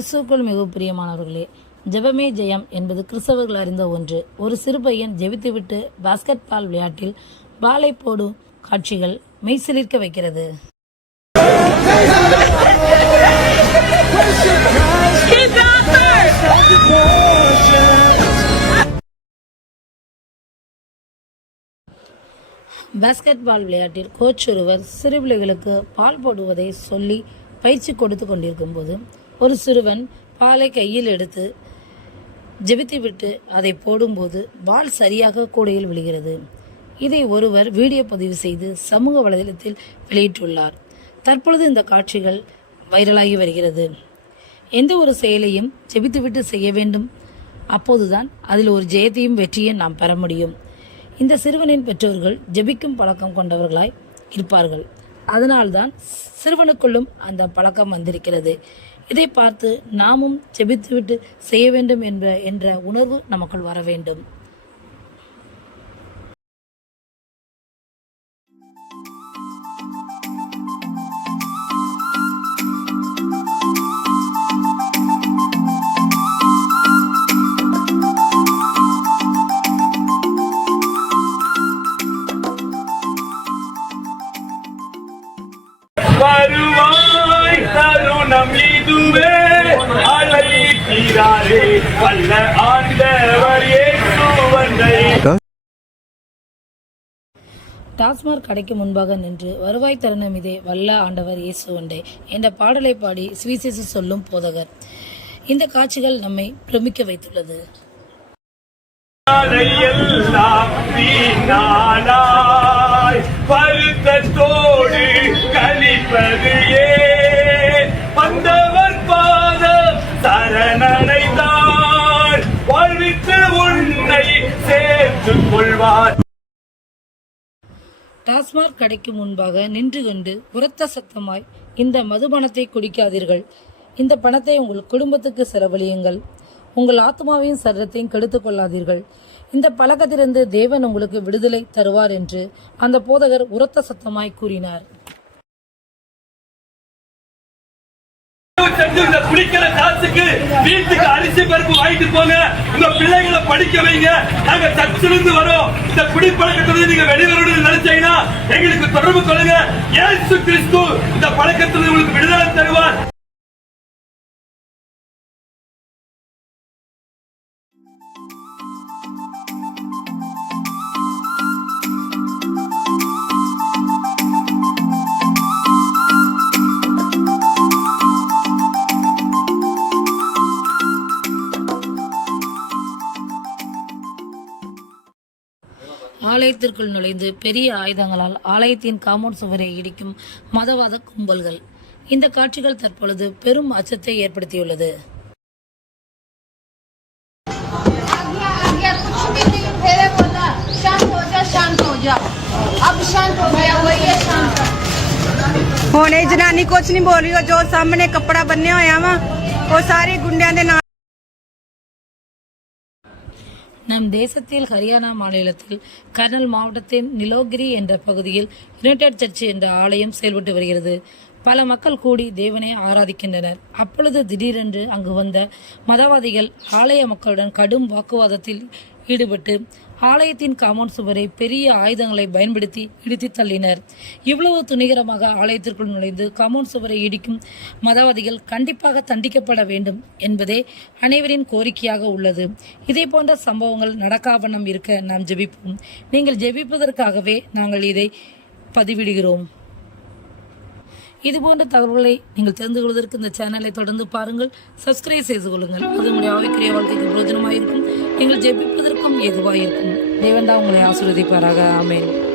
கிறிஸ்துவுக்குள் மிக பிரியமானவர்களே ஜெபமே ஜெயம் என்பது கிறிஸ்தவர்கள் அறிந்த ஒன்று. ஒரு சிறு பையன் ஜெபித்துவிட்டு பாஸ்கெட் பால் விளையாட்டில் பாலை போடும் காட்சிகள் மெய்சிலிர்க்க வைக்கிறது. பாஸ்கெட் பால் விளையாட்டில் கோச் ஒருவர் சிறு பிள்ளைகளுக்கு பால் போடுவதை சொல்லி பயிற்சி கொடுத்து கொண்டிருக்கும் போது ஒரு சிறுவன் பாலை கையில் எடுத்து ஜெபித்துவிட்டு அதை போடும்போது பால் சரியாக கூடையில் விழுகிறது. இதை ஒருவர் வீடியோ பதிவு செய்து சமூக வலைதளத்தில் வெளியிட்டுள்ளார். தற்பொழுது இந்த காட்சிகள் வைரலாகி வருகிறது. எந்த ஒரு செயலையும் ஜெபித்துவிட்டு செய்ய வேண்டும். அப்போதுதான் அதில் ஒரு ஜெயத்தையும் வெற்றியும் நாம் பெற முடியும். இந்த சிறுவனின் பெற்றோர்கள் ஜெபிக்கும் பழக்கம் கொண்டவர்களாய் இருப்பார்கள். அதனால்தான் சிறுவனுக்குள்ளும் அந்த பழக்கம் வந்திருக்கிறது. இதை பார்த்து நாமும் செபித்துவிட்டு செய்ய வேண்டும் என்ற என்ற உணர்வு நமக்குள் வர வேண்டும். வருவாய் தருணம் இதுவே. அழைக்கிறாரே வல்ல ஆண்டவர் இயேசுவனை டாஸ்மாக் கடைக்கு முன்பாக நின்று வருவாய் தருணம் இதே வல்ல ஆண்டவர் இயேசு ஒன்றே என்ற பாடலை பாடி சுவிசேஷ சொல்லும் போதகர். இந்த காட்சிகள் நம்மை பிரமிக்க வைத்துள்ளது. எல்லாம் வந்தவர் பாதம் சரணடைந்தார். வாழ்வித்து உன்னை சேர்த்துக் கொள்வார். டாஸ்மாக் கடைக்கு முன்பாக நின்று கொண்டு உரத்த சத்தமாய் இந்த மதுபணத்தை குடிக்காதீர்கள். இந்த பணத்தை உங்கள் குடும்பத்துக்கு செலவழியுங்கள். உங்கள் ஆத்மாவையும் சரீரத்தையும் கெடுத்துக் கொள்ளாதீர்கள். இந்த பழக்கத்திலிருந்து தேவன் உங்களுக்கு விடுதலை தருவார் என்று அந்த போதகர் உரத்த சத்தமாய் கூறினார். குடிக்கிற காசுக்கு வீட்டுக்கு அரிசி பருப்பு வாங்கிட்டு போங்க. உங்க பிள்ளைகளை படிக்க வைங்க. நாங்க சர்ச்சிலிருந்து வரோம். இந்த குடிப்பழக்கத்திலிருந்து நீங்க வெளிவரணும்னு நினைச்சீங்கன்னா எங்களுக்கு தொடர்பு கொள்ளுங்க. ஏசு கிறிஸ்து இந்த பழக்கத்துல உங்களுக்கு விடுதலை தருவார். ஆலயத்திற்குள் நுழைந்து பெரிய ஆயுதங்களால் ஆலயத்தின் காமௌண்ட் சுவரை இடிக்கும் மதவாத கும்பல்கள். இந்த காட்சிகள் தற்பொழுது பெரும் அச்சத்தை ஏற்படுத்தியுள்ளது. ਹੁਣੇ ਜਨਾਨੀ ਕੁਛ ਨਹੀਂ ਬੋਲੀ ਉਹ ਜੋ ਸਾਹਮਣੇ ਕੱਪੜਾ ਬੰਨਿਆ ਹੋਇਆ ਵਾ ਉਹ ਸਾਰੇ ਗੁੰਡਿਆਂ ਦੇ ਨਾਲ நம் தேசத்தில் ஹரியானா மாநிலத்தில் கர்னல் மாவட்டத்தின் நிலோகிரி என்ற பகுதியில் யுனைடெட் சர்ச் என்ற ஆலயம் செயல்பட்டு வருகிறது. பல மக்கள் கூடி தேவனை ஆராதிக்கின்றனர். அப்பொழுது திடீரென்று அங்கு வந்த மதவாதிகள் ஆலய மக்களுடன் கடும் வாக்குவாதத்தில் ஈடுபட்டு ஆலயத்தின் காம்பவுண்ட் சுவரை பெரிய ஆயுதங்களை பயன்படுத்தி இடித்து தள்ளினர். இவ்வளவு துணிகரமாக ஆலயத்திற்குள் நுழைந்து காம்பவுண்ட் சுவரை இடிக்கும் மதவாதிகள் கண்டிப்பாக தண்டிக்கப்பட வேண்டும் என்பதே அனைவரின் கோரிக்கையாக உள்ளது. இதே போன்ற சம்பவங்கள் நடக்காவண்ணம் இருக்க நாம் ஜெபிப்போம். நீங்கள் ஜெபிப்பதற்காகவே நாங்கள் இதை பதிவிடுகிறோம். இது போன்ற தகவல்களை நீங்கள் தெரிந்து கொள்வதற்கு இந்த சேனலை தொடர்ந்து பாருங்கள். சப்ஸ்கிரைப் செய்து கொள்ளுங்கள். அது உங்களுடைய ஆவிக்குரிய வாழ்க்கைக்கு பிரோஜனமாக இருக்கும் நீங்கள் ஜெபிப்பதற்கும் எதுவாக இருக்கும் தேவன்டா உங்களை ஆசீர்வதிப்பாராக. ஆமென்.